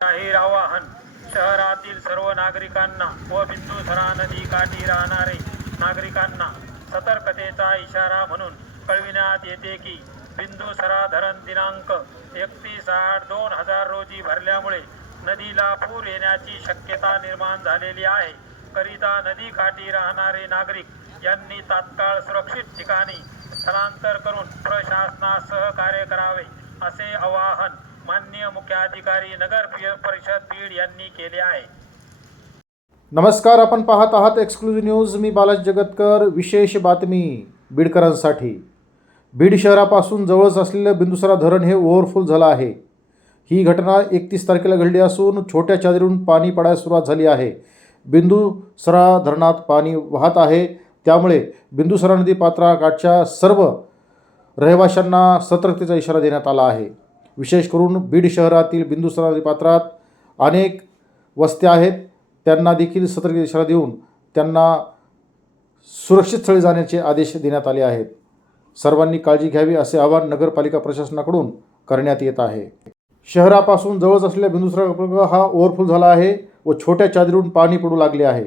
जाहीर आवाहन शहरातील सर्व नागरिकांना व बिंदुसरा नदी काठी राहणारे नागरिकांना सतर्कतेचा इशारा म्हणून कळविण्यात येते की बिंदुसरा धरण दिनांक एकतीस आठ दोन हजार रोजी भरल्यामुळे नदीला पूर येण्याची शक्यता निर्माण झालेली आहे. करिता नदी काठी राहणारे नागरिक यांनी तात्काळ सुरक्षित ठिकाणी स्थलांतर करून प्रशासनास सहकार्य करावे असे आवाहन मुख्य मुख्याधिकारी नगर परिषद बीड यांनी केले आहे. नमस्कार आपण पाहत आहात एक्सक्लुझिव्ह न्यूज मी बालाजी जगतकर. विशेष बातमी बीडकरांसाठी. बीड शहरापासून जवळच असलेलं बिंदुसरा धरण हे ओव्हरफुल झालं आहे. ही घटना एकतीस तारखेला घडली असून छोट्या चादरीहून पाणी पडायला सुरुवात झाली आहे. बिंदुसरा धरणात पाणी वाहत आहे. त्यामुळे बिंदुसरा नदी पात्राकाठच्या सर्व रहिवाशांना सतर्कतेचा इशारा देण्यात आला आहे. विशेष करून बीड शहरातील बिंदुसरा पात्रात अनेक वस्त्या आहेत. त्यांना देखील सतर्क इशारा देऊन त्यांना सुरक्षित स्थळी जाण्याचे आदेश देण्यात आले आहेत. सर्वांनी काळजी घ्यावी असे आवाहन नगरपालिका प्रशासनाकडून करण्यात येत आहे. शहरापासून जवळच असलेला बिंदुसरा प्रकल्प हा ओव्हरफुल झाला आहे व छोट्या चादरीहून पाणी पडू लागले आहे.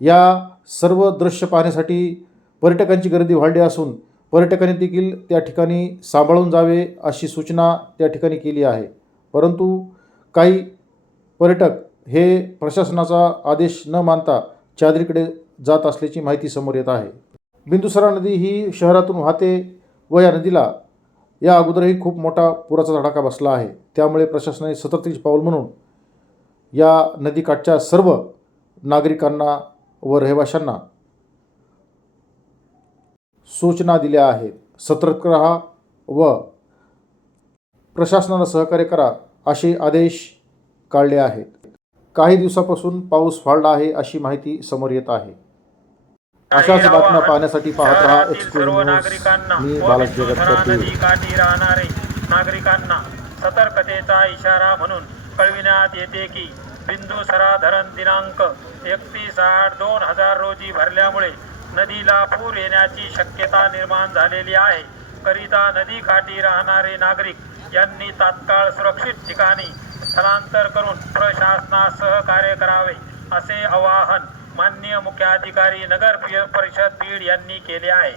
या सर्व दृश्य पाहण्यासाठी पर्यटकांची गर्दी वाढली असून पर्यटकांनी देखील त्या ठिकाणी सांभाळून जावे अशी सूचना त्या ठिकाणी केली आहे. परंतु काही पर्यटक हे प्रशासनाचा आदेश न मानता चादरीकडे जात असल्याची माहिती समोर येत आहे. बिंदुसरा नदी ही शहरातून वाहते व या नदीला या अगोदरही खूप मोठा पुराचा धडाका बसला आहे. त्यामुळे प्रशासनाने सतर्कतेचे पाऊल म्हणून या नदीकाठच्या सर्व नागरिकांना व रहिवाशांना सूचना दिल्या आहेत. सतर्क राहा व प्रशासनाला सहकार्य करा असे आदेश काढले आहेत. काही दिवसापासून पाऊस वाढला आहे अशी माहिती समोर येत आहे. अशाच बातम्या पाहण्यासाठी पाहत राहा सर्व एक्सक्लुझिव्ह नागरिकांना मी राहणारे नागरिकांना सतर्कतेचा इशारा म्हणून कळविण्यात येते की बिंदुसरा धरण दिनांक एकतीस आठ दोन हजार रोजी भरल्यामुळे नदीला पूर येण्याची शक्यता निर्माण झालेली आहे. करिता नदी काठी राहणारे नागरिक यांनी तात्काळ सुरक्षित ठिकाणी स्थलांतर करून प्रशासनास सहकार्य करावे असे आवाहन माननीय मुख्याधिकारी नगर परिषद बीड यांनी केले आहे.